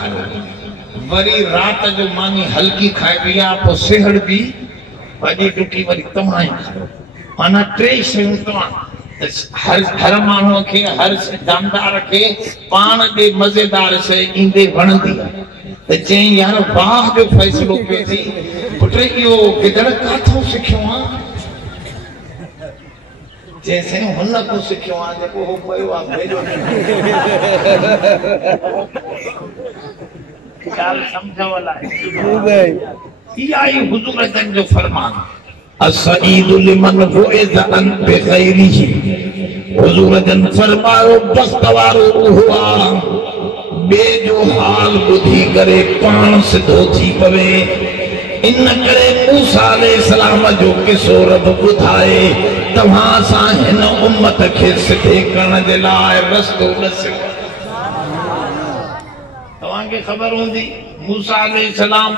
वरी रात जो मानी हल्की खाए पिया पो सेहड़ भी वडी टुटी वरी तमाई खाओ माना टे शयूं तमाम हर मानव के हर जानदार के पान दे मजेदार से इंदे वणंदी त जे यार वाह जो फैसलो पे थी पुटे यो गिदड़ काथो सिखियो आ जैसे हुन को सिखियो आ जेको हो पयो आ भेजो ख्याल समझो वाला है इया ही हुजूर जन जो फरमान असईद लिमन फुइज अन बिगैरिही हुजूर जन फरमायो बख्तवारो हुआ बे जो हाल बुधी करे पान सिधो थी पवे इन करे मूसा अलैहिस्सलाम जो किसो रब बुधाए तव्हां सा हिन उम्मत के सिधे करण जे लाए रस्तो दस्यो तव्हां के खबर होंदी मूसा अलैहिस्सलाम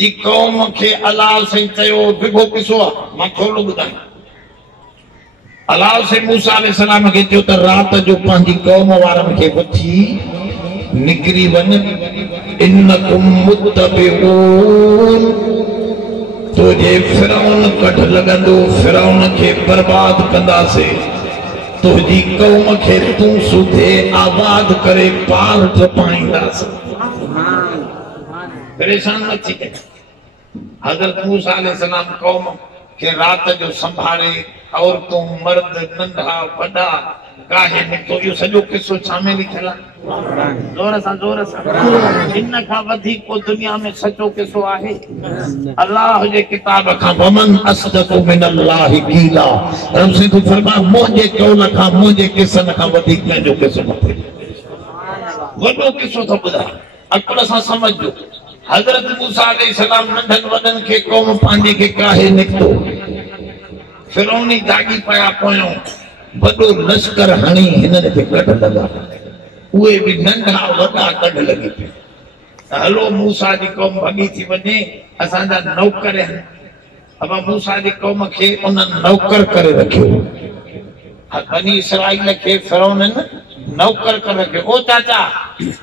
जी कौम के अलाह से चयो बिगो किसो मां थोड़ो बुधाई अलाह से मूसा अलैहिस्सलाम के जो त रात जो पांजी कौम वारन के वठी निकरी वन इन्नकुम मुत्तबिऊन तुझे फिरौन कढ लगंदो फिरौन के बर्बाद कंदासे तुझी कौम के तू सुधे आबाद करे पार टपाईंदास परेशान न थी हजरत मूसा अलैहिस्सलाम कौम के रात जो संभाले औरतों मर्द नंढा वडा काहे निकतो यो सजो किसो छामे लिखला जोर सा इन का वधी को दुनिया में सचो किसो आहे अल्लाह जे किताब का वमन असदकु मिनल्लाहि कीला रब से तू फरमा मुझे कौल का मुझे किसन का वधी के जो किसो मथे वडो किसो तो बुधा अकल सा समझो हजरत मूसा अलैहिस्सलाम नंढन वडन के कौम पांजे के काहे निकतो फिरौनी दागी पया पोयो बड़ो लश्कर हणी हिनन के कढ लगा उए भी नंढा वडा कढ लगी पे हलो मूसा जी कौम भगी थी वने असा जा नौकर अब मूसा जी कौम के उन नौकर करे रखियो बनी इसराइल के फिरौन नौकर कर रखियो ओ चाचा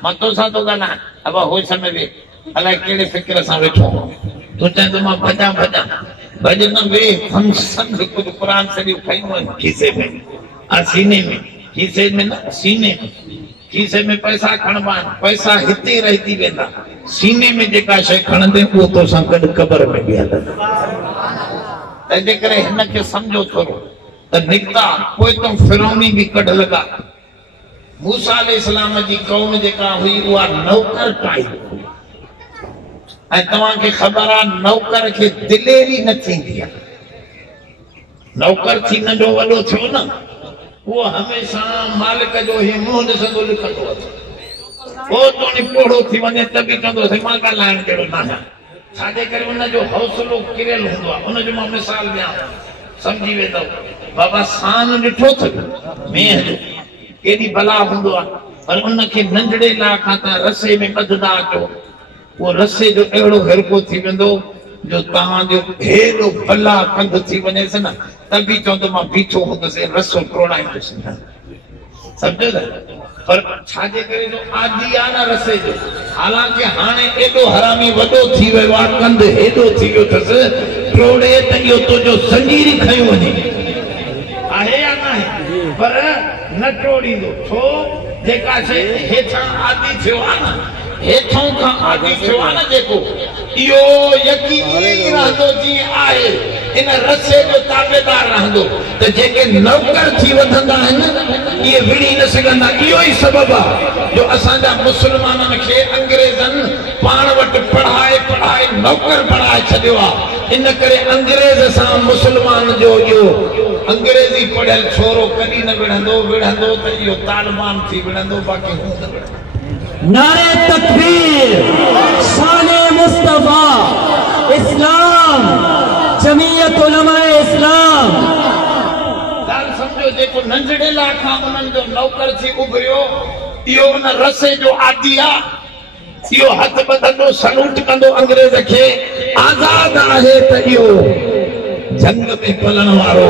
मां तो सा तो गाना अब हो समय वे अला केड़े फिक्र सा बैठो तो चाहे तो मां भजा भजन वे हम संग कुछ कुरान शरीफ खाइनो खीसे में आ सीने में खीसे में ना सीने में खीसे में पैसा खणबान पैसा हिते रहती वेंदा सीने में जेका शय खणदे वो तो सा गड कब्र में भी हल तजे करे हिन के समझो थोरो त निकता कोई तो फिरौनी भी कढ लगा मूसा अलैहिस्सलाम जी कौम जेका हुई वो नौकर पाई ऐ तवा के खबर आ नौकर के दिलेरी न थींदी नौकर थी नंढो वडो थियो न वो हमेशा मालिक जो ही मुंह ॾिसंदो लिखंदो वो तो नि पोड़ो थी वने तभी कंदो से मां का लाइन केड़ो ना छाजे करे उन जो हौसलो किरल हुंदो आ उन जो मां मिसाल दिया समझी वेंदो बाबा सान ॾिठो थ मेह जो केडी भला हुंदो आ पर उन के नंढड़े ला खाता रसे में बधदा अचो वो रसे जो एड़ो हरको थी वेंदो जो तां जो हेड़ो भला कंध थी वने से ना तभी चंदो मां बीठो होंदो से रसो टोड़ाई तो समझो ना पर छाजे करे जो आदि आ ना रसे जो हालांकि हाने एडो हरामी वडो थी वयो आ कंध हेडो थी गयो थस टोड़े त यो तो जो संजीरी खयो वने आहे या ना है पर न टोड़ींदो छो जेका से हेठा आदि थियो आ ना हेठों का आदि थियो आ ना जेको यो यकीनी रहंदो जी आहे इन रसे जो ताबेदार रहंदो त जेके नौकर थी वधंदा आहिनि ये विड़ी न सघंदा इहो ई सबब आहे जो असांजा मुस्लमाननि खे अंग्रेज़नि पाण वटि पढ़ाए नौकर बणाए छॾियो आहे इन करे अंग्रेज़ सां मुस्लमान जो इहो अंग्रेज़ी पढ़ियल छोरो कॾहिं न विढ़ंदो त इहो तालिबान थी विढ़ंदो बाक़ी हू न विढ़ंदो नारे तकबीर शाने मुस्तफा इस्लाम जमीयत उलमाए इस्लाम दाल समझो जेको नंढड़े ला खां उन्हनि जो नौकर थी उभरियो इहो उन रसे जो आदि आ इहो हथ बधंदो सलूट कंदो अंग्रेज खे आज़ाद आहे त इहो जंग में पलण वारो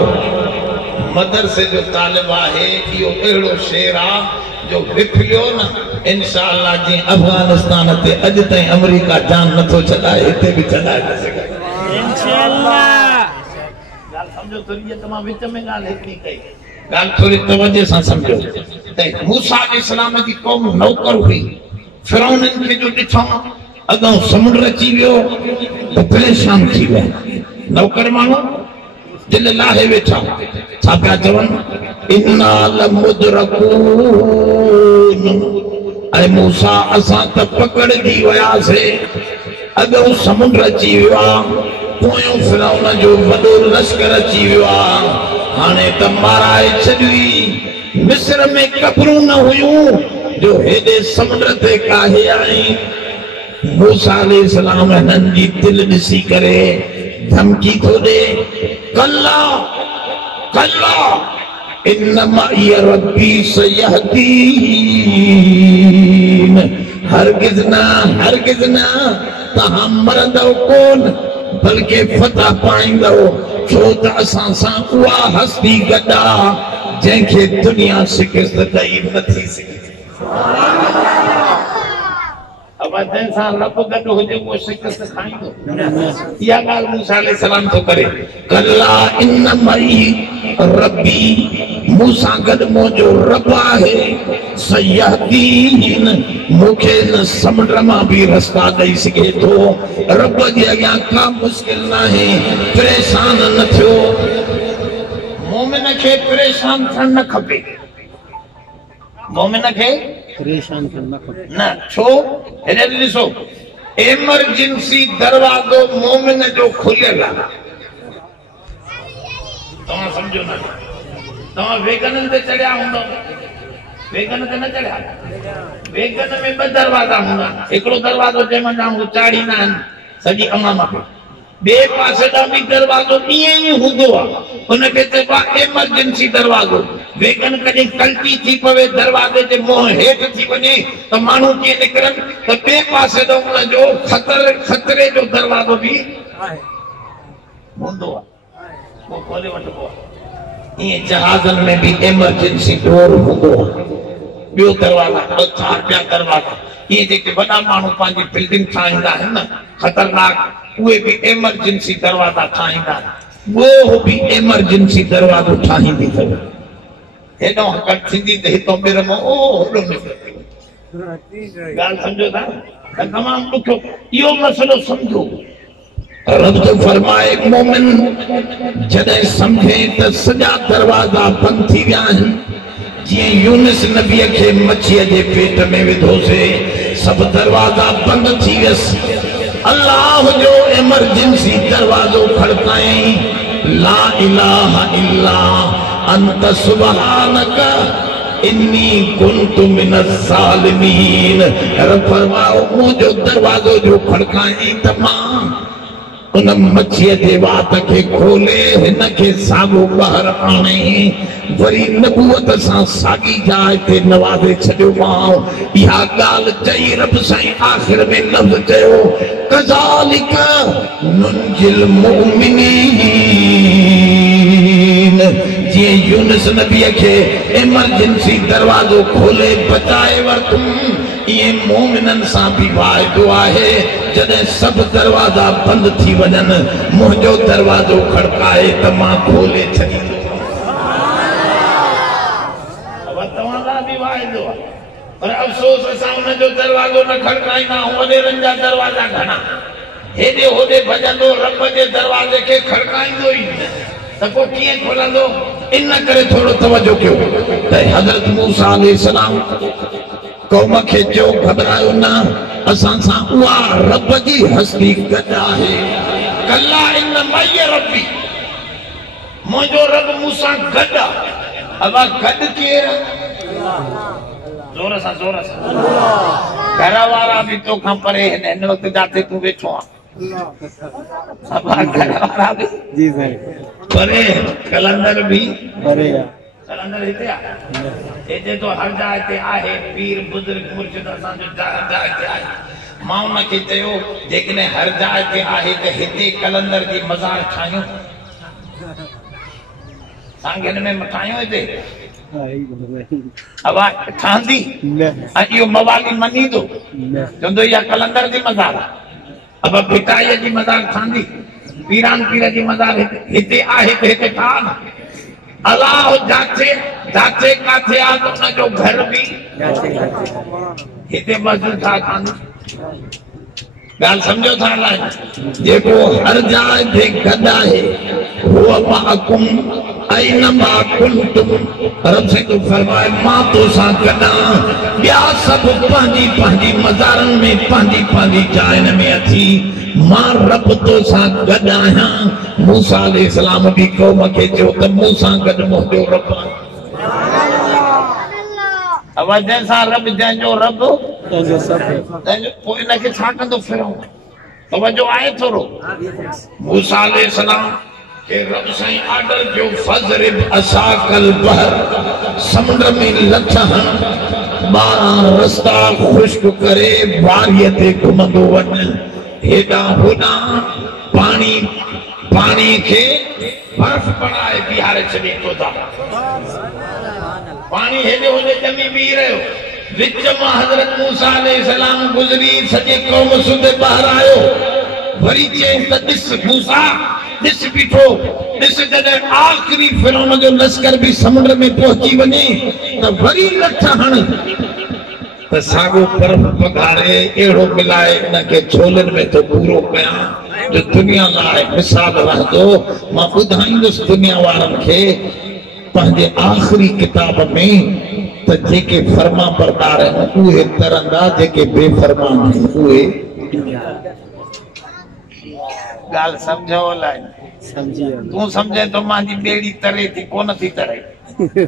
मदरसे जो तालिब है इहो अहिड़ो शेर आहे जो विफलियो न इंशाअल्लाह जी अफगानिस्तान ते अॼु ताईं अमेरिका जान नथो छॾाए हिते बि छॾाए न सघे इंशाअल्लाह। ॻाल्हि सम्झो थोरी तमामु विच में ॻाल्हि हिकिड़ी कई ॻाल्हि थोरी तवजह सां सम्झो त मूसा अलैहिस्सलाम जी क़ौम नौकर हुई फिरौननि खे जो ॾिठो अॻों समुंड अची वियो त परेशान थी विया नौकर माण्हू दिल लाहे वेठा छा पिया चवनि इन्ना लमुदरकून ऐं मूसा असां त पकड़जी वियासीं अॻों समुंड अची वियो आहे पोयों फिरौन जो वॾो लश्कर अची वियो आहे हाणे त माराए छॾी मिस्र में कब्रूं न हुयूं जो हेॾे समुंड ते काहे आई मूसा अलैहिस्सलाम हिननि जी दिल ॾिसी करे धमकी थो ॾे कल्ला कल्ला इन्नमा रब्बी सयहदीन हरगिज़ न तव्हां मरंदव कोन बल्कि फतह पाईंदव छो त असां सां उहा हस्ती गॾु आहे जंहिंखे दुनिया शिकस्त ॾेई नथी सघे अब जंहिंसां रब गॾु हुजे उहो शिकस्त खाईंदो इहा ॻाल्हि मूसा अलैहिस्सलाम थो करे कल्ला इन्नमा रब्बी मूसा गॾु मुंहिंजो रब आहे सयहदीन मूंखे न समुंड मां बि रस्ता ॾेई सघे थो रब जे अॻियां का मुश्किल न आहे परेशान न थियो मोमिन खे परेशान थियणु न खपे मोमिन खे परेशान थियणु न खपे न छो हेॾे ॾिसो एमरजेंसी दरवाज़ो मोमिन जो खुलियल आहे तव्हां सम्झो न तव्हां वेगननि ते चढ़िया हूंदव वेगन ते न चढ़िया वेगन में ॿ दरवाज़ा हूंदा हिकिड़ो दरवाज़ो जंहिंमां जाम चाढ़ींदा आहिनि सॼी अमाम खे ॿिए पासे ॾांहुं बि दरवाज़ो ईअं ई हूंदो आहे हुनखे चइबो आहे एमरजेंसी दरवाज़ो वेगन कॾहिं कल्टी थी पवे दरवाज़े जे मुंहुं हेठि थी वञे त माण्हू कीअं निकिरनि त ॿिए पासे ॾांहुं हुनजो ख़तरे जो दरवाज़ो बि हूंदो आहे पोइ खोले वठिबो आहे ईअं जहाज़नि में बि एमरजेंसी डोर हूंदो आहे ॿियो दरवाज़ा चार ॿिया दरवाज़ा इहे जेके वॾा माण्हू पंहिंजी बिल्डिंग ठाहींदा आहिनि न ख़तरनाक उहे बि एमरजेंसी दरवाज़ा ठाहींदा उहो बि एमरजेंसी दरवाज़ो ठाहींदी अथव हेॾो हक़त थींदी त हितो ॿिर मां होॾो निकिरंदी ॻाल्हि सम्झो था त तमामु ॾुखियो इहो मसइलो सम्झो रब तो फरमाए मोमिन जॾहिं सम्झे त सॼा दरवाज़ा बंदि थी विया आहिनि जीअं यूनुस नबीअ खे मच्छीअ जे पेट में विधोसीं सभु दरवाज़ा बंदि थी वियसि अल्लाह जो एमरजेंसी दरवाज़ो खड़काई ला इलाहा इल्ला अंत सुब्हानक इन्नी कुन्तु मिनज़ ज़ालिमीन रब फरमाओ मुंहिंजो दरवाज़ो जो खड़काई त मां उन मच्छीअ जे वात खे खोले हिन खे साॻियो ॿाहिरि आणे वरी नबूअत सां साॻी जाइ ते नवाज़े छॾियोमांव इहा ॻाल्हि चई रब साईं आख़िर में लफ़्ज़ चयो कज़ालिक नुंजिल मुमिनीन जीअं यूनुस नबीअ खे एमरजेंसी दरवाज़ो खोले बचाए वरितुम इहे मोमिननि सां बि वाइदो आहे जॾहिं सभु दरवाज़ा बंदि थी वञनि मुंहिंजो दरवाज़ो खड़काए त मां खोले छॾींदो तव्हां बि वाइदो आहे पर अफ़सोस असां हुनजो दरवाज़ो न खड़काईंदा आहियूं वॾेरनि जा दरवाज़ा घणा हेॾे होॾे भॼंदो रब जे दरवाज़े खे खड़काईंदो ई न त पोइ कीअं खोलंदो इन करे थोरो तवजो कयो त हज़रत मूसा अलैहिस्सलाम कौम खे चयो घबरायो न असां सां उहा रब जी हस्ती गॾु आहे कल्ला इन मई रब्बी मुंहिंजो रब मूंसां गॾु आहे अब गॾु केरु ज़ोर सां घर वारा बि तोखां परे हिन वक़्त जिते तूं वेठो आहे घर वारा बि जी साईं परे कलंदर भी परे कलंदर हिते आहे हिते तो हर जाइ ते आहे पीर बुजुर्ग मुर्शिद असांजो जाइ ते आहे मां उनखे चयो जेकॾहिं हर जाइ ते आहे त हिते कलंदर जी मज़ार ठाहियूं सांगे में मठायो दे अब ठांदी यो मवाली मनी दो चंदो या कलंदर दी मजार अब पिटाई जी मजार ठांदी पीरान पीर जी मजार हिते आहे हिते ठान अल्लाह जाचे जाचे काथे आ तो न जो घर भी हिते मस्जिद था ठांदी गाल समझो था ला जेको हर जाए ते गदा है हुआ माकुम ऐनमा कुंतुम रब से तो फरमाए मां तो सा गदा या सब पांजी पांजी मजारन में पांजी पांजी जाइन में अथी मां रब तो सा गदा है मूसा अलैहि सलाम भी कौम के जो त मूसा गद मोहजो रब अब जैसा रब जो रब जो सब कोई न के छा कंदो फिरो तवज्जो आए थोरो मूसा अलैहि सलाम के रब साईं आर्डर जो फजरिब असाकल बहर समुद्र में लथहन 12 रास्ता खुश्क करे वारिय ते घुमंदो वन हेडा होडा पानी पानी के बर्फ बनाए बिहार छॾे तो था पानी हेडे होडे जमी बी रहो विच में हजरत मूसा अलैहि सलाम गुजरी सजे कौम सुधे बाहर आयो वरी चई त दिस मूसा दिस बीठो दिस जॾहिं आखिरी फिरौन जो लश्कर भी समुद्र में पहुंची वञे त वरी लठ हण त साॻो बर्फ पघारे अहिड़ो मिलाए इनखे छोलनि में तो पूरो कयां जो दुनिया लाइ मिसाल रहंदो मां ॿुधाईंदुसि दुनिया वारनि खे पंहिंजे आखिरी किताब में त जेके फर्मा बरदार आहिनि उहे तरंदा जेके बेफरमान आहिनि उहे गाल समझो लाइन तू समझे तो मांजी बेड़ी तरे थी कोन थी तरे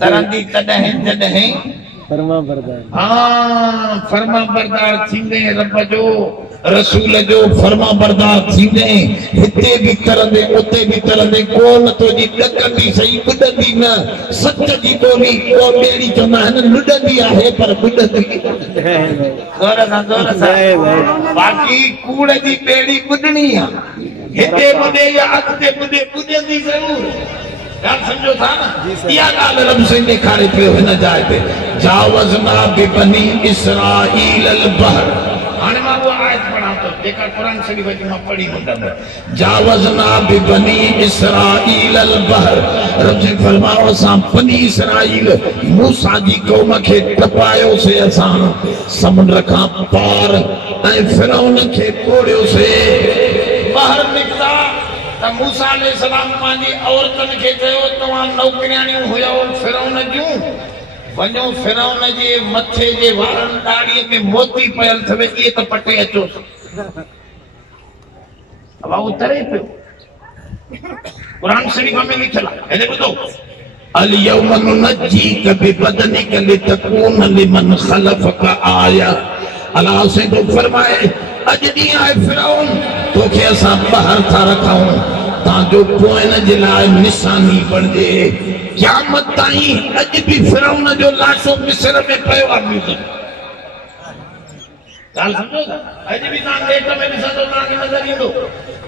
तरंदी तॾहिं जॾहिं फर्मा बरदार हां फर्मा बरदार थींदे रब जो रसूल जो फर्मा बरदार थींदे हिते भी तरंदे उते भी तरंदे कोन तो जी डकंदी सही बुडंदी न सच जी बोली को बेड़ी चवंदा आहिनि लुडंदी आहे पर बुडंदी जोर सां बाक़ी कूड़ जी बेड़ी बुडणी आहे हिते बुडे या अॻिते बुडे बुडंदी ज़रूर गाल समझो था ना या गाल रब से दिखारे पे हिन जाए पे जावजना बिबनी इस्राईल अल बहर हाने मां वो आयत पढ़ा तो जेका कुरान शरीफ में मां पढ़ी मुंडम जावजना बिबनी इस्राईल अल बहर रब से फरमाओ सा बनी इस्राईल मूसा जी कौम के टपायो से असा समुद्र का पार ए फिरौन के तोड़ियो से बाहर निकला त मूसा अलैहि सलाम पांजी औरतन के कयो तवा नौकरियाणियूं हुयो फिरौन जूं वञो फिरौन जे मथे जे वारन दाढ़ी में मोती पयल थवे ये त पटे अचो अब उतरे पे कुरान शरीफ में लिखल है ॿुधो अल यौम नुनज्जीक बिबदनिक लितकून लिमन खलफक आया अल्लाह से तो फरमाए अज दी आए फिरौन तो के असा बाहर था रखाऊं ताजो पोइन जे लाइ निशानी बणजे क़यामत ताईं अज भी फिरौन जो लाशो मिस्र में पयो आहे गाल समझो अज भी ता देख में ॾिसंदो ता नज़र ईंदो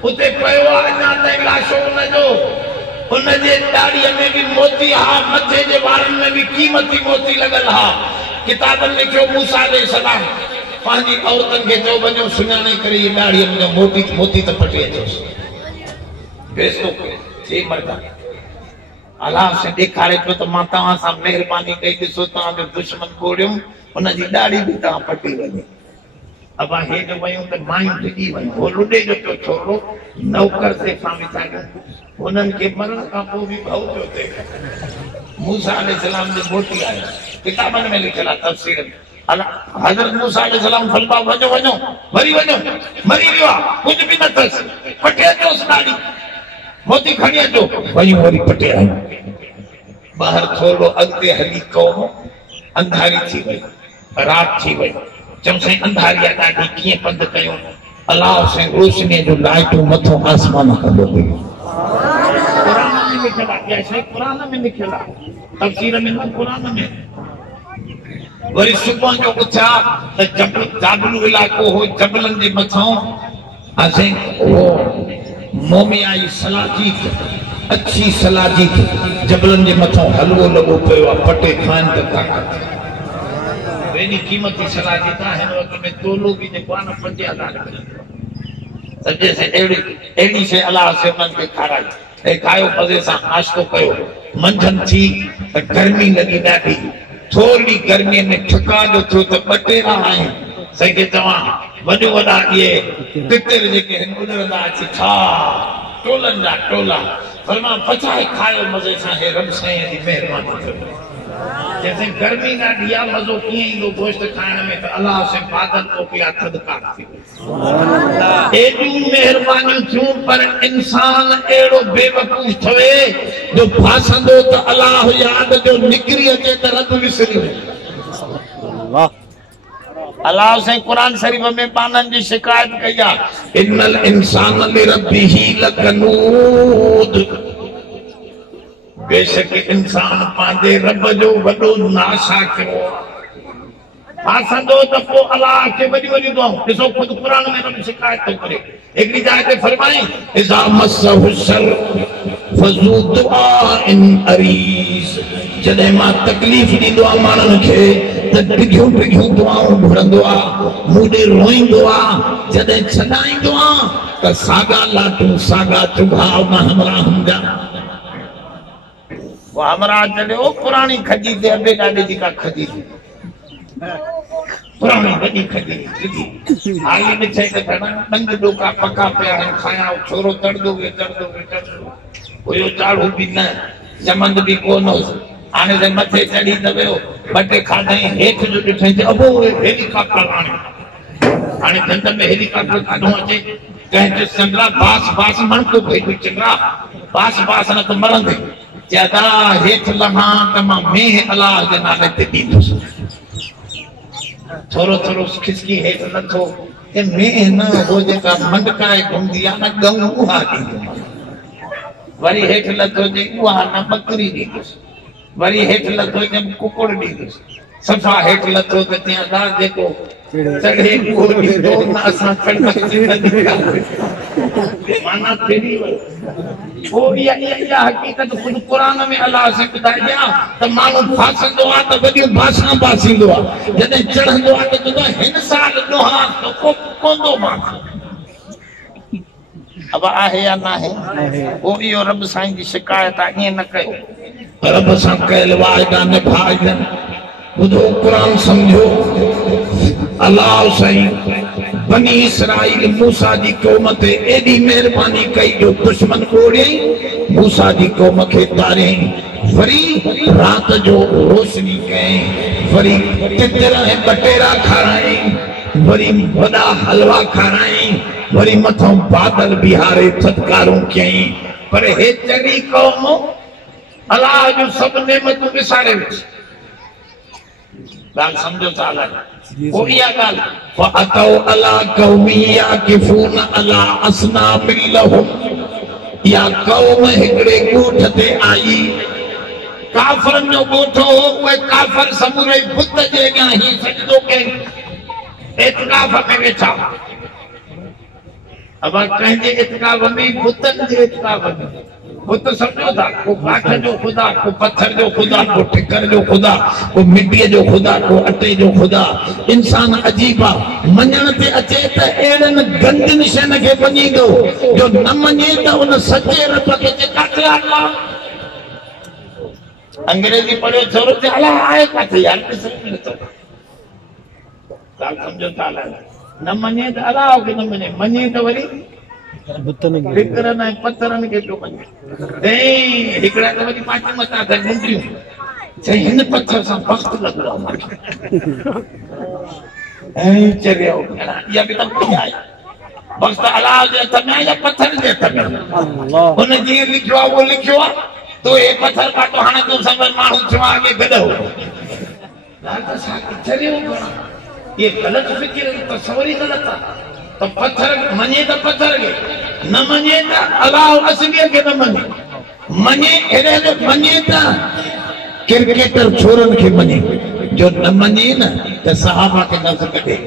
उते पयो आहे अञा ताईं लाशो उनजो उनजे दाढ़ीअ में भी मोती हा मथे जे वारनि में भी कीमती मोती लगल हा किताबन लिखियो मूसा अलैहि सलाम पांजी औरतन के जो वञो सुञाणे करे ये दाढ़ी में मोती मोती त पटे अचोसि बेस्तो थी मरदा अल्लाह से ॾेखारे पियो त मां तव्हां सां महिरबानी कई ॾिसो तव्हां जो दुश्मन कोड़ियुम उन जी दाढ़ी भी तव्हां पटी वञे अब हेॾ वयूं त मायूं डिॼी वयूं हो लुॾे जो पियो छोरो नौकर से सामी साॻियो उन्हनि खे मरण खां पोइ भी भाऊ पियो थिए मूसा अलैहि सलाम जो मोटी आया किताबनि में लिखियल आहे तफ़सीर में हजरत मूसा अलैहि सलाम फलबा वञो वञो मरी वञो मरी वियो आहे कुझु बि न अथसि पटे अचोसि ॾाढी मोती खणी अचो वञूं वरी पटे आहियूं ॿाहिरि थोरो अॻिते हली क़ौम अंधारी थी वई राति थी वई चऊं साईं अंधारी आहे ॾाढी कीअं पंधु कयूं अल्लाह से रोशनीअ जो लाइटूं मथो आसमान कंदो पियो कुरान में लिखियल आहे जैसे कुरान में लिखियल आहे तफ़सीर में न कुरान में वरी सुबह जो उठा त जबल जाबलू इलाको हो जबलन जे मथां असे वो मोमियाई सलाजीत अच्छी सलाजी थी जबलन जे मथों हलवो लगो पियो आहे पटे खान त ताकत वेनी कीमती सलाजी था हिन वक्त में तोलो भी जेको आहे न 5000 सजे से एड़ी से अल्लाह से मन के खाराई ए खायो मजे सां नाश्तो कयो मंझंद थी गर्मी लगी ॾाढी थोड़ी गर्मी में ठका जो थियो त बटेरा आहिनि सके तव्हां वॾो वॾा इहे तितर जेके हिन उॾरंदा अची था टोलन जा टोला फरमा पचाए खायो मजे सां हे रब साईं जी महिरबानी कयो जैसे गर्मी ना दिया मजो किए इंदो गोश्त खाने में तो अल्लाह से बादल को पिया थदकार थी एडी मेहरबानी क्यों पर इंसान एड़ो बेवकूफ थवे जो फासंदो तो अल्लाह याद जो निकरी अचे त रब विसरी अल्लाह अल्लाह से कुरान शरीफ में पानन जी शिकायत कया इन्नल इंसान लिरब्बिही लकनूद बेशक इंसान पांजे रब जो वडो नाशा कयो फासंदो त पो अल्लाह के वडी वडी दुआऊं ॾिसो खुद कुरान में रब शिकायत तो करे एकड़ी जाय ते फरमाई इज़ा मस्सहु शर फज़ू दुआ इन अरीस जदे मां तकलीफ ॾींदो आ माण्हुनि खे त डिघियूं डिघियूं दुआऊं घुरंदो आ मूंॾे रोईंदो आ जदे छॾाईंदो आ त सागा लाटू सागा चुभाव न हमरा हमजा वो हमरा चले ओ पुरानी खजी ते अबे ॾाॾे जी का खजी पुरानी वॾी खजी हाली में छे त घणा डंग डोका पका पिया खाया छोरो तड़दो वे हुयो चाड़ू भी न चमंद भी कोन आने से मथे चढ़ी न वियो बटे खाधई हेठ जो ॾिठई त अबो हेलीकॉप्टर आने धंध में हेलीकॉप्टर काढो अचे कहे चंद्रा बास बास मन को भई चंद्रा बास बास न तो मरंदे ज्यादा हेठ लम्हा त मां में अल्लाह जे नाले ते ॾींदुसि थोरो थोरो खिसकी हेठ नथो ए में न हो जेका मंडकाए घुमंदी आहे न गऊं उहा ॾींदो वरी हेठ लथो जे उहा न बकरी ॾींदुसि वरी हेठ लथो जे कुकुड़ ॾींदुसि सफ़ा हेठ लथो त चयां जेको चढ़े उहो ॾींदो न असां माना फेरी वो या हकीकत खुद कुरान में अल्लाह से ॿुधाइया त माण्हू फासंदो आहे त वॾियूं भाषा बासींदो आहे जॾहिं चढ़ंदो आहे त हिन साल ॾोहा को कोंदो मां अब आहे या न आहे वो इहो रब साईं जी शिकायत आहे ईअं न कयो रब सां कयल वाइदा निभाइजनि ॿुधो कुरान सम्झो अल्लाह साईं बनी इसराइल मूसा जी क़ौम ते एडी मेहरबानी कई जो दुश्मन कोड़ियई मूसा जी क़ौम खे तारियई वरी रात जो रोशनी कयई वरी तितर ऐं बटेरा खाराई वरी वॾा हलवा खाराई वरी मथों बादल बिहारे थदकारूं कयई पर हे चङी क़ौम अल्लाह जो सभु नेमतूं विसारे वेठी ॻाल्हि सम्झो था वो इहा ॻाल्हि फ़अतौ अला क़ौमी याकिफून अला अस्नामिन लहुम या क़ौम हिकिड़े ॻोठ ते आई काफ़रनि जो ॻोठ हो उहे काफ़र समूरे बुत जे अॻियां ही सजदो कयनि इत्काफ़ में वेठा अब कंहिंजे इत्काफ़ में बुतनि जे इत्काफ़ में बुत समझो था को काठ जो खुदा को पत्थर जो खुदा को ठिकर जो खुदा को मिट्टी जो खुदा को अटे जो खुदा इंसान अजीब आहे मञण ते अचे त अहिड़नि गंदनि शयुनि खे मञींदो जो न मञे त उन सचे रब खे काथे अल्लाह अंग्रेजी पढ़ियो छोरो ते अल्लाह आहे काथे यार समझो था न मञे त अल्लाह खे न मञे त वरी हिकड़नि पत्थरनि खे पियो मञे हिकिड़ा त वरी पाची मथां मुंडियूं चई हिन पत्थर सां वक़्तु लॻो आहे चरियो इहा बि त आहे वक़्तु अल्लाह जे हथ में या पत्थर जे हथ में हुन जीअं लिखियो आहे उहो लिखियो आहे तो हे पत्थर काटो हाणे तूं समझ माण्हू थियो आहे अॻे गॾो चरियो ये गलत फिक्र तस्वर ही गलत है तो पत्थर मने तो पत्थर के न मने तो अल्लाह असलियत के न मने एरे जो मने तो क्रिकेटर छोरन के मने जो न मने ना तो सहाबा के नफ्स कटे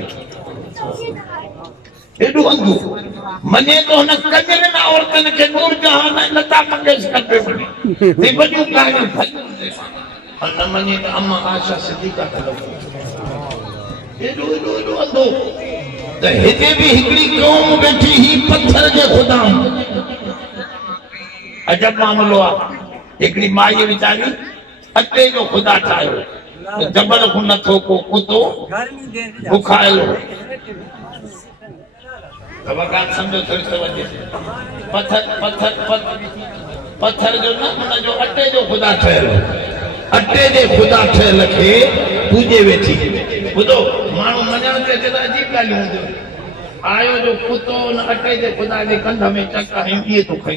एडो अंगू मने तो न कजर ना औरतन के नूर जहान है लता मंगेशकर पे बने ते बड़ियों कहानियों और न मनी अम्मा आशा सिद्दीका कलो एडो अंदो त हिते भी हिकड़ी कौम बैठी ही पत्थर के खुदा अजब मामलो आ हिकड़ी माई वीचारी अटे जो खुदा ठायो जबल को न थो को कुतो बुखायलो अब बात समझो थोड़ी सी वजह पत्थर पत्थर पत्थर जो ना उन जो अटे जो खुदा ठहरो अटे जे खुदा ठहल के पूजे वेठी बुधो मानो मजण ते ते अजीब गालियूं हूंदियूं आयो जो कुतो न अटे जे खुदा जे कंध में चक है ये तो खई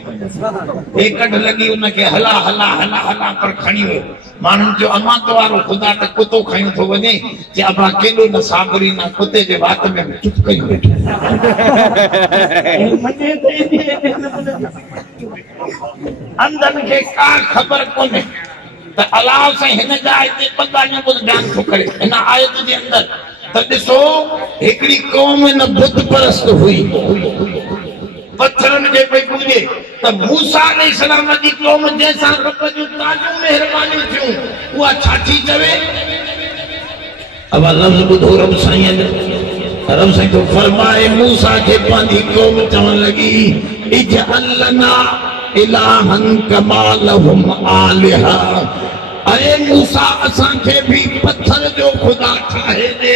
एक कट लगी उनके हला हला हला हला पर खणी हो मानन जो अमातो वारो खुदा त कुतो खई थो वने जे अपना केडो न साबरी न कुते जे बात में चुप कई बैठो अंदर के का खबर कोने त अलाह से हिन जाय ते बगाने को बयान थो करे इन आयत जे अंदर त दिसो एकड़ी कौम न बुत परस्त हुई पत्थरन जे पे पूजे त मूसा अलैहिस्सलाम जी कौम जैसा रब जो ताजो मेहरबानी थियो उहा छाठी चवे अब लफ्ज बुधो रब साईं तो फरमाए मूसा के पानी कौम चवन लगी इजअल लना इलाहन कमा लहुम आलिहा अरे मूसा असा के भी पत्थर जो खुदा ठाहे दे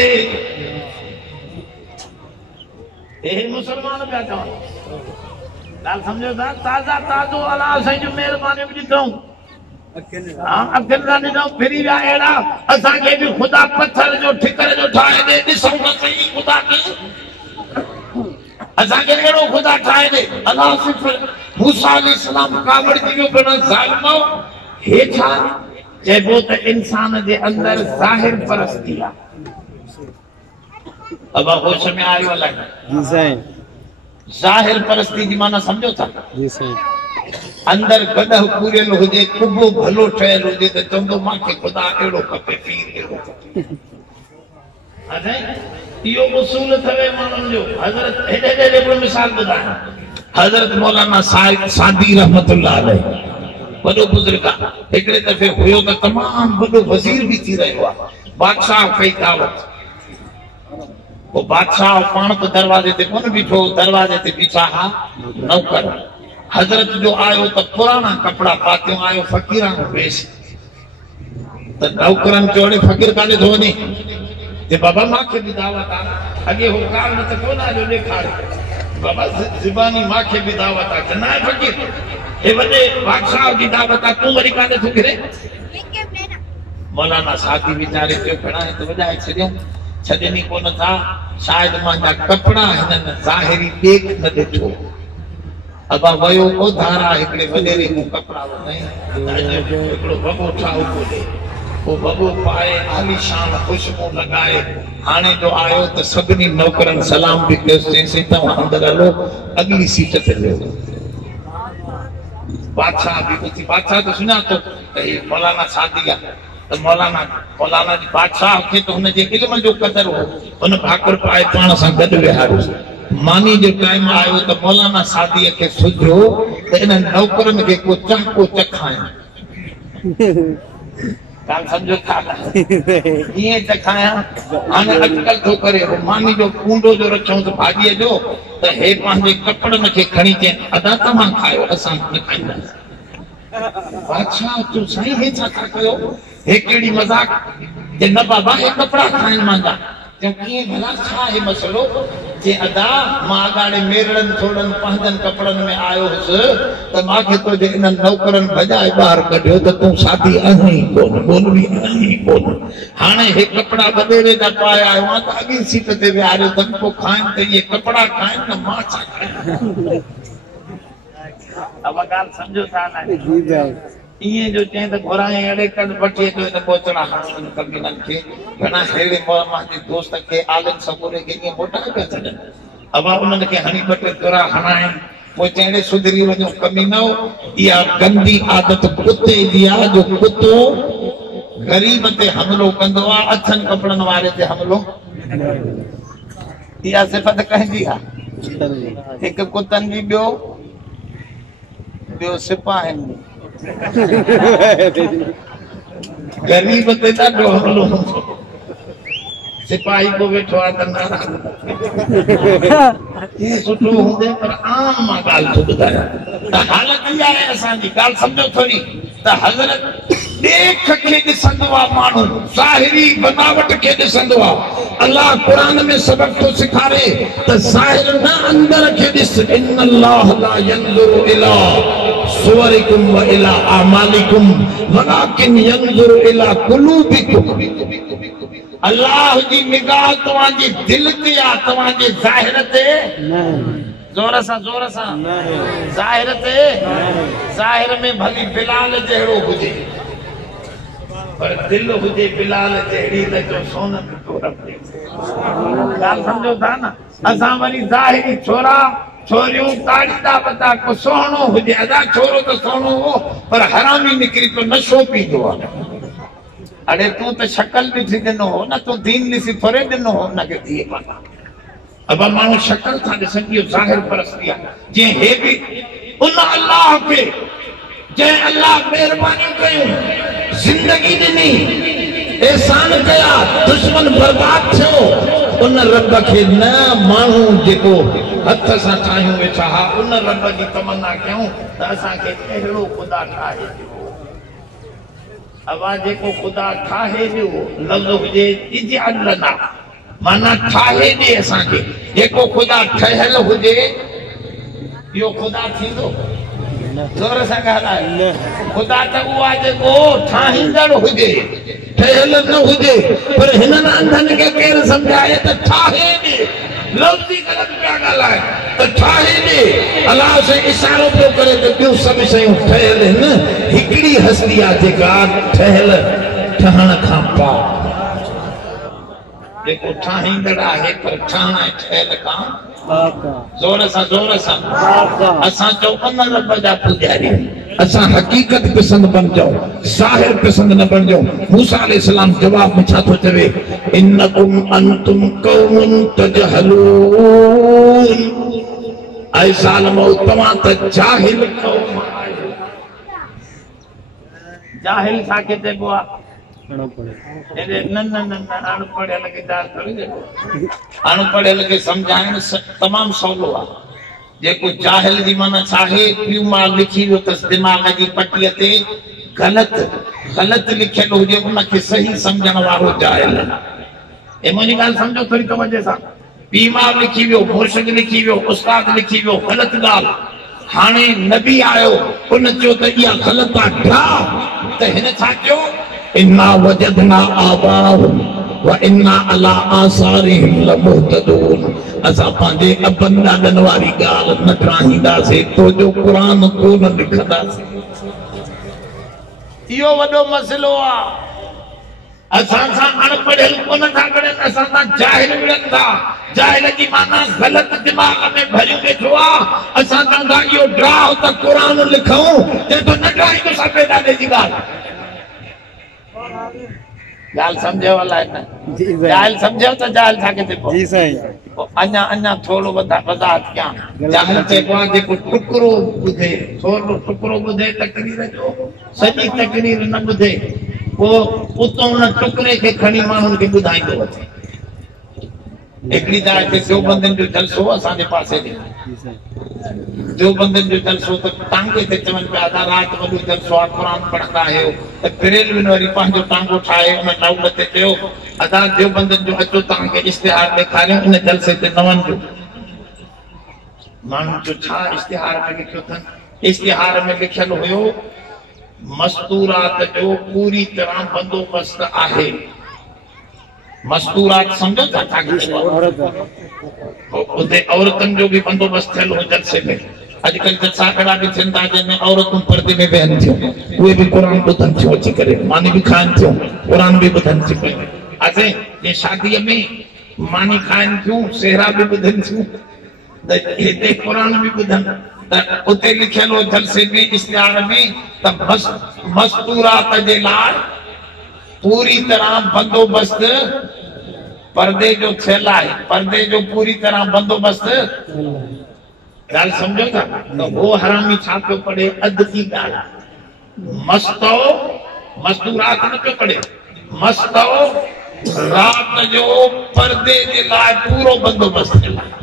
ए मुसलमान क्या कहो गाल समझो था ताजा ताजो अल्लाह से जो मेहरबानी भी ॾिठो हां अखिल ना ॾिठो फिरी विया अहिड़ा असा के भी खुदा पत्थर जो ठिकर जो ठाहे दे ॾिसूं त सही खुदा के असा के अहिड़ो खुदा ठाहे दे अल्लाह सिर्फ मूसा अलैहिस्सलाम कावड़ जी जो पर ज़ालिमो हेठा चइबो त इंसान जे अंदर ज़ाहिर परस्ती आ अब होश में आयो अलग जी साईं ज़ाहिर परस्ती जी माना समझो था जी साईं अंदर गदह पूरे हुजे कुबो भलो ठहल हुजे त चंदो मां के खुदा एड़ो खपे पीर एड़ो अरे यो उसूल थवे मानन जो हजरत हेडे हेडे मिसाल बुधाया हजरत मौलाना सादी रहमतुल्लाह अलैह बड़ो बुजुर्ग एकड़े दफे हुयो त तमाम बड़ो वजीर भी थी रहो आ बादशाह कई दावत वो बादशाह पान तो दरवाजे ते कोन बिठो दरवाजे ते बिठा हा नौकर हजरत जो आयो तो पुराना कपड़ा पातियो आयो फकीरान वेश तो नौकरन चोड़े फकीर काने धोनी जे बाबा मां के भी दावत आ अगे हो काल न त कोना जो देखाड़ बाबा ज़बानी मां के भी दावत आ ना फकीर ए वडे बादशाह जी दावत आ तू वरी काने थो गिरे मौलाना साथी बेचारे पे खड़ा है तो वजाए छडियो छडनी कोन था शायद मांजा कपड़ा हिनन ज़ाहिरी देख न ॾिठो अब वयो को धारा एकड़े वडेरे को कपड़ा नहीं एकड़ो बगो ठाओ बोले वो बगो पाए आलीशान खुशबू लगाए हाने जो आयो तो सगनी नौकरन सलाम भी कयो से त अंदर लो अगली सीट पे ले बादशाह भी थी बादशाह तो सुना तो ये मौलाना सादिया तो मौलाना जी बादशाह के तो उन जे इल्म जो कदर हो उन भाकुर पाए पाण सा गड विहारो मानी जो टाइम आयो तो मौलाना सादी के सुझो तो इन नौकरन के को चखाया काल समझो था ये चखाया हाने अटकल तो करे मानी जो कूंडो जो रखो तो भाजी जो तो हे पांजे कपड़न के खणी के अदा तमा खायो असा न खाइंदा बादशाह तू सही है छा कयो हे केड़ी मजाक जे न बाबा हे कपड़ा खाइन मांगा क्योंकि भला छा है मसलो जे अदा मां गाड़े मेरड़न थोड़न पंदन कपड़न में आयो हस त माखे तो जे इन नौकरन बजाए बाहर कढियो त तू सादी अही कोन बोलवी अही कोन हाने हे कपड़ा बदेरे दा पाया आयो त अगी सीट ते विहारो त को खाइन त ये कपड़ा खाइन न मां छा खाइन अब गाल समझो था ना जी भाई ये जो चाहे तो घोराए एड़े कन बटे तो इन पोचड़ा हाणन कमीनन के घना हेड़े मां जे दोस्त के आलन सबोरे के ये मोटा के छडन अब उनन के हनी बटे तोरा हणाए वो चेड़े सुधरी वजो कमीनो या गंदी आदत कुत्ते दिया जो कुत्तो गरीब ते हमलो कंदो आ अथन कपड़न वाले ते हमलो या सिफत कहजी आ एक कुतन जी बियो ॿियो सिपाहिनि गरीब ते ॾाढो हमलो हूंदो सिपाही को वेठो आहे त नाराज़ सुठो हूंदे पर आम मां ॻाल्हि थो ॿुधायां त हालत इहा आहे असांजी ॻाल्हि सम्झो थोरी त हज़रत देख खे ॾिसंदो आहे माण्हू ज़ाहिरी बनावट खे ॾिसंदो आहे अल्लाह क़ुरान में सबक थो सेखारे त ज़ाहिर न अंदर खे ॾिस इन अल्लाह ला यंज़ुरु इला सुवरिकुम व इला अमालिकुम वलाकिन यंज़ुरु इला कुलूबिकुम अल्लाह जी निगाह तव्हांजे दिल ते आहे तव्हांजे ज़ाहिर ते जोर सां ज़ाहिर ते ज़ाहिर में भली बिलाल जहिड़ो हुजे पर दिल हुजे बिलाल जहिड़ी त जो सोन ॾिठो रखे ॻाल्हि सम्झो था न असां वरी ज़ाहिरी छोरा छोरियूं ताड़ीदा बता को सोहणो हुजे अदा छोरो त सोहणो हो पर हरामी निकिरी तो नशो पींदो आहे अरे तू तो शक्ल ॾिसी ॾिनो हो न तू दीन ॾिसी थोरे ॾिनो हो हुनखे थिए पाता अब माण्हू शक्ल था ॾिसनि इहो ज़ाहिर परस्ती आहे जीअं हे बि उन अल्लाह खे जंहिं अल्लाह महिरबानी कयूं ज़िंदगी ॾिनी एहसान कया दुश्मन बर्बाद थियो उन रब खे न माण्हू जेको हथ सां ठाहियूं वेठा हा उन रब जी तमन्ना कयूं त असांखे अहिड़ो ख़ुदा ठाहे आवाज़ को खुदा ठाहे ॾियो लफ़्ज़ हुजे इजाज़ लना माना ठाहे ॾे असांखे जेको खुदा ठहियल हुजे इहो खुदा थींदो जोर सां ॻाल्हाए खुदा त उहो आहे जेको ठाहींदड़ हुजे ठहियल न हुजे पर हिननि अंधनि खे केरु सम्झाए त ठाहे ॾे लफ़्ज़ी ग़लति पिया ॻाल्हाए त ठाहे ॾे अलाह से इशारो पियो करे त ॿियूं सभु शयूं ठहियल आहिनि हिकिड़ी हस्ती आहे जेका ठहियल ठहण खां पार जेको ठाहींदड़ आहे पर ठहण ऐं ठहियल खां जोर सां असां चऊं उन रब जा पुजारी असां हकीकत पसंद बणिजऊं ज़ाहिर पसंद न बणिजऊं मूसा अलैहिस्सलाम जवाब में छा थो चवे इन्नकुम अंतुम कौमुन तजहलून ऐं ज़ालिमो तव्हां त जाहिल क़ौम आहियो जाहिल छाखे चइबो आहे अनपढ़ियल खे सम्झाइण तमामु सवलो आहे जेको जाहिल जी माना छा आहे पियो मां लिखी वियो अथसि दिमाग़ जी पटीअ ते ग़लति लिखियल हुजे उनखे सही सम्झण वारो जाहिल ए मुंहिंजी ॻाल्हि सम्झो थोरी तवजे सां पीउ मां लिखी वियो मुर्शिद लिखी वियो उस्ताद लिखी वियो ग़लति ॻाल्हि हाणे नबी आयो उन चयो त इहा ग़लति आहे ढा त हिन छा चयो इन्ना वजदना आबाहुम व इन्ना अला आसारिहिम लमुहतदून असां पंहिंजे अबन ॾाॾनि वारी ॻाल्हि न ठाहींदासीं तो जो क़ुरान कोन लिखंदासीं इहो वॾो मसइलो आहे असां सां अणपढ़ियल कोन था करनि असां सां जाहिल मिलनि था जाहिल जी माना ग़लति दिमाग़ में भरियो वेठो आहे असां चवंदा इहो ड्राव त क़ुरान लिखूं जे तो न ड्राईंदो ॾाॾे जी ॻाल्हि जाल समझे वाला है ना जाल समझो तो जाल था के देखो जी सही अन्या थोड़ो वजाहत क्या जाल ते को जेको टुकरो बुधे थोड़ो टुकरो बुधे तकरीर जो सॼी तकरीर न बुधे वो उतो न टुकरे के खणी माण्हुनि खे ॿुधाईंदो वठे हिकिड़ी जाइ ते देवबंदनि जो जलसो असांजे पासे में देवबंदनि जो जलसो त टांगे ते चवनि पिया था राति वॾो जलसो आहे क़ुरान पढ़ंदा आहियो त पिरेलविन वरी पंहिंजो टांगो ठाहे उन टाउल ते चयो अदा देवबंदनि जो अचो तव्हांखे इश्तिहार ॾेखारियूं इन जलसे ते न वञिजो माण्हुनि जो छा इश्तिहार में लिखियो अथनि इश्तिहार में लिखियल हुयो मस्तूरात जो पूरी तरह बंदोबस्त आहे मस्तूरात समझो था औरतन जो भी बंदोबस्त थियल हो जलसे में अजकल जलसा कड़ा भी थियनि था जंहिंमें औरतूं पर्दे में वेहनि थियूं उहे भी क़ुरान ॿुधनि थियूं अची करे मानी भी खाइनि थियूं क़ुरान भी ॿुधनि थियूं असे ये शादीअ में मानी खाइनि थियूं सेहरा भी ॿुधनि थियूं त हिते क़ुरान भी ॿुधनि त उते लिखियल हो जलसे में इश्तिहार में त मस्तूरात जे लाइ पूरी तरह बंदोबस्त पर्दे जो थियल आहे पर्दे जो पूरी तरह बंदोबस्त ॻाल्हि सम्झो था। त वो हरामी छा पियो पढ़े? अध की ॻाल्हि मस्तो मस्तू रात न पियो पढ़े, मस्तो रात जो पर्दे जे लाइ पूरो बंदोबस्त थियल आहे।